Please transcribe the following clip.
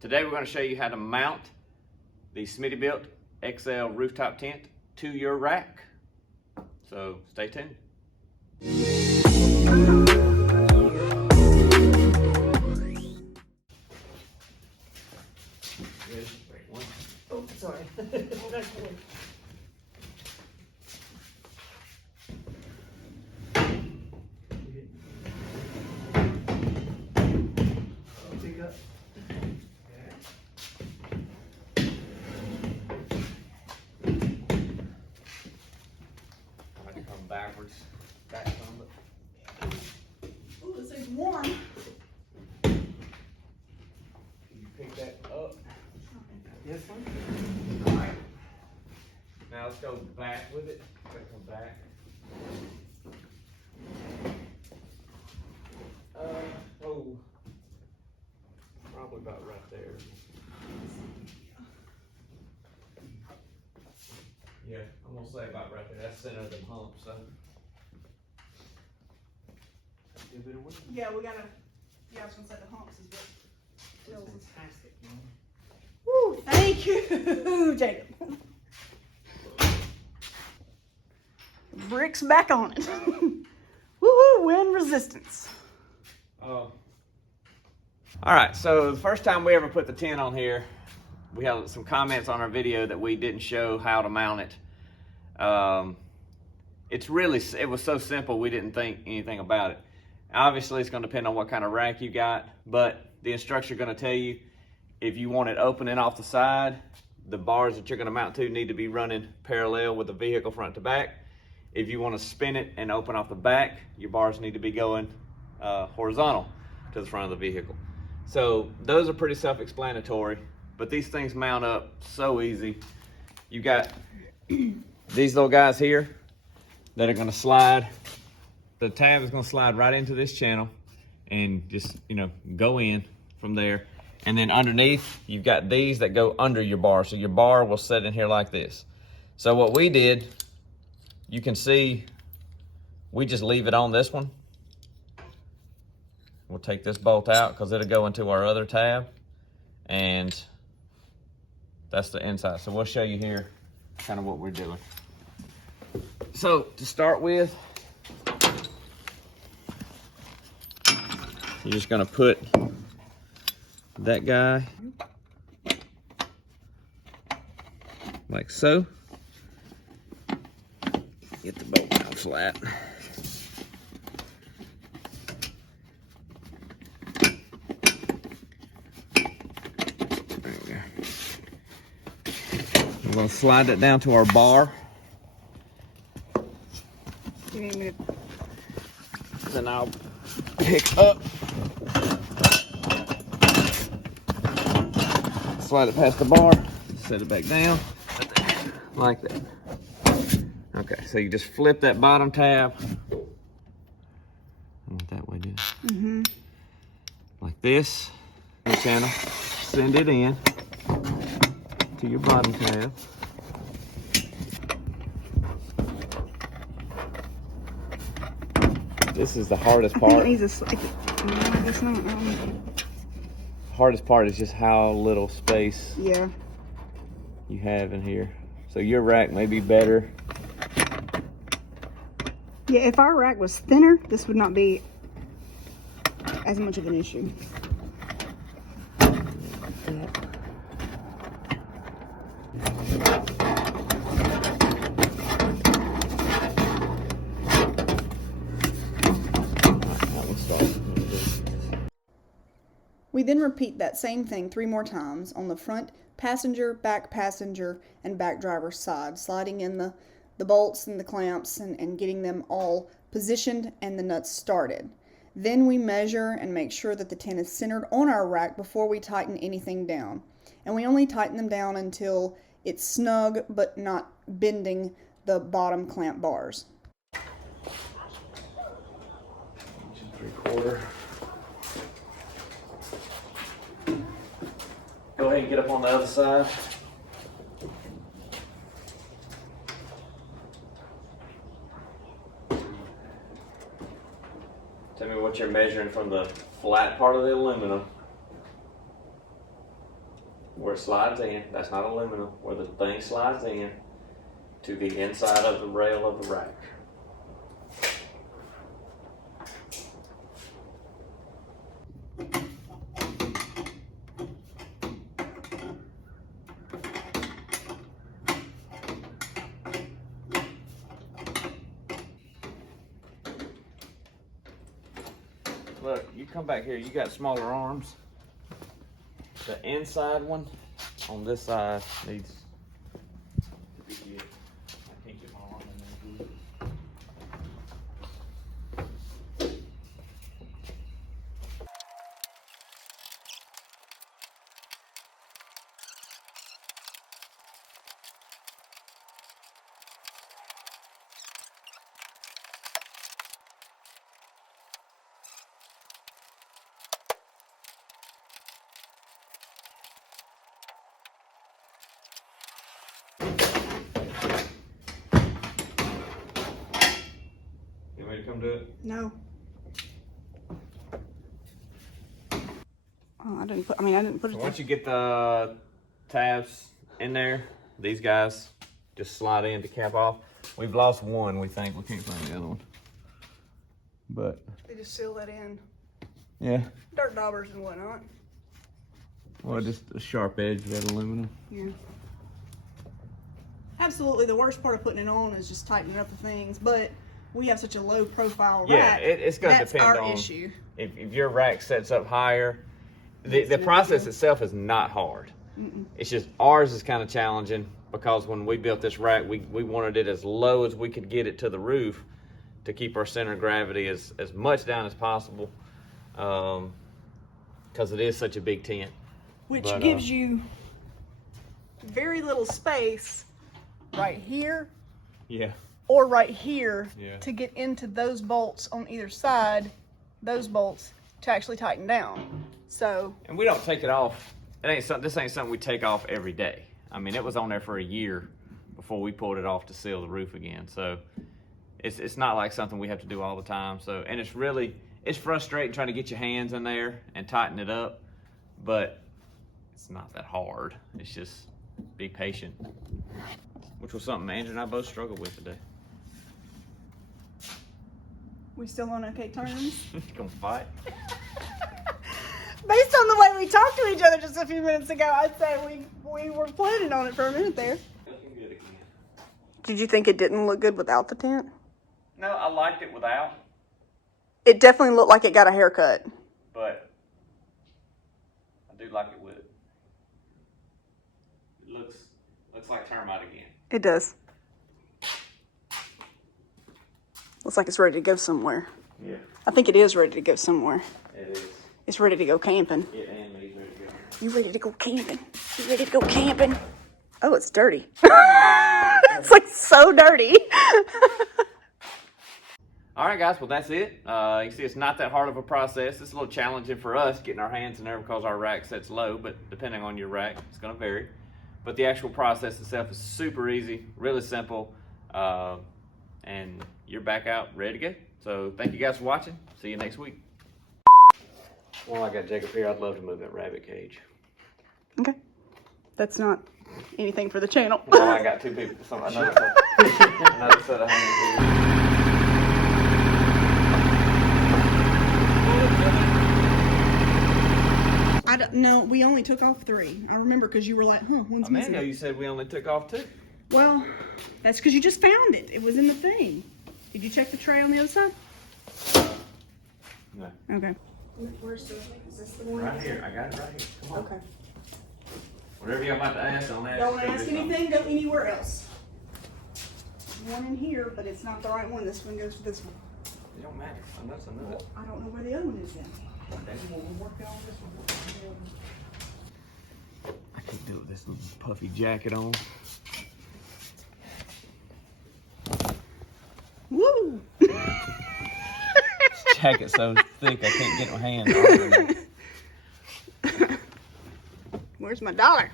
Today we're going to show you how to mount the Smittybuilt XL rooftop tent to your rack. So stay tuned. Oh, sorry. Pick up. I like to come backwards. Back some, but Ooh, this thing's warm. you pick that up. This one? All right. Now let's go back with it. Gotta come back. Oh, probably about right there. Yeah, I'm gonna say about right there. That's the center of the hump, so. Give it a whirl. Yeah, we gotta. Yeah, I was gonna say the humps is what tells us. Fantastic. Woo, thank you, Jacob. Bricks back on it. Woohoo, wind resistance. All right, so the first time we ever put the tent on here, we had some comments on our video that we didn't show how to mount it. It was so simple we didn't think anything about it. Obviously, it's going to depend on what kind of rack you got, but the instructions are going to tell you if you want it opening off the side, the bars that you're going to mount to need to be running parallel with the vehicle front to back. If you want to spin it and open off the back, your bars need to be going horizontal to the front of the vehicle. So those are pretty self-explanatory, but these things mount up so easy. You got these little guys here that are going to slide. The tab is going to slide right into this channel and just, go in from there. And then underneath, you've got these that go under your bar. So your bar will sit in here like this. So what we did, you can see, we just leave it on this one. We'll take this bolt out because it'll go into our other tab. And that's the inside. So we'll show you here kind of what we're doing. So to start with, you're just gonna put that guy like so. Get the bolt down flat. There we go. We're gonna slide that down to our bar. Then I'll pick up, slide it past the bar, set it back down, like that. Okay, so you just flip that bottom tab. I went that way, did I? Like this. The channel, send it in to your bottom tab. This is the hardest part. I think no, it's not. Hardest part is just how little space you have in here. So your rack may be better. Yeah, if our rack was thinner, this would not be as much of an issue. We then repeat that same thing 3 more times on the front passenger, back passenger, and back driver's side, sliding in the bolts and the clamps and getting them all positioned and the nuts started. Then we measure and make sure that the tent is centered on our rack before we tighten anything down. And we only tighten them down until it's snug but not bending the bottom clamp bars. 3/4. Go ahead and get up on the other side. Tell me what you're measuring from the flat part of the aluminum where it slides in, that's not aluminum, where the thing slides in to the inside of the rail of the rack. Look, you come back here, you got smaller arms. The inside one on this side needs to be good. I can't get my arm in there. You ready to come do it? No. Oh, I didn't put So it once you get the tabs in there, these guys just slide in to cap off. We've lost one, we think. We can't find the other one. But They just seal that in. yeah. Dirt daubers and whatnot. Well, just a sharp edge of that aluminum. Yeah. Absolutely, the worst part of putting it on is just tightening up the things, but we have such a low profile Yeah, rack. it's going to that's depend our on issue. If your rack sets up higher. The process itself is not hard. It's just ours is kind of challenging because when we built this rack, we wanted it as low as we could get it to the roof to keep our center of gravity as much down as possible, because it is such a big tent. Which But, gives you very little space right here Yeah. or right here Yeah. to get into those bolts on either side, those bolts to actually tighten down. So, And we don't take it off. This ain't something we take off every day. I mean, it was on there for a year before we pulled it off to seal the roof again. So it's not like something we have to do all the time. So, and it's frustrating trying to get your hands in there and tighten it up, but it's not that hard. It's just be patient, which was something Andrew and I both struggled with today. we still on okay terms? Gonna fight. Based on the way we talked to each other just a few minutes ago, I'd say we were planning on it for a minute there. Looking good again. Did you think it didn't look good without the tent? No, I liked it without, It definitely looked like it got a haircut. but I do like it with it. It looks like Termite again. It does. Looks like it's ready to go somewhere. Yeah, I think it is ready to go somewhere. it is. It's ready to go camping. It and me's ready to go. You ready to go camping? You ready to go camping? Oh, it's dirty. It's like so dirty. All right, guys. Well, that's it. You can see it's not that hard of a process. It's a little challenging for us getting our hands in there because our rack sets low, but depending on your rack, it's going to vary. But the actual process itself is super easy, really simple, and you're back out ready to go. So thank you guys for watching. See you next week. Well, I got Jacob here. I'd love to move that rabbit cage. Okay. That's not anything for the channel. Well, I got two people. Another set of hands here. No, we only took off 3. I remember because you were like, one's A minute missing. ago you said we only took off 2. Well, that's because you just found it. It was in the thing. Did you check the tray on the other side? No. Okay. Where's the, is this the one? Right here. I got it right here. Come on. Okay. Whatever you're about to ask, don't ask. Don't ask anything, go anywhere else. One in here, but it's not the right one. This one goes to this one. It don't matter. That's another. I don't know where the other one is then. We'll work on this one. I can't do it with this little puffy jacket on. Woo! This jacket's so thick I can't get my hands on it. Where's my dollar?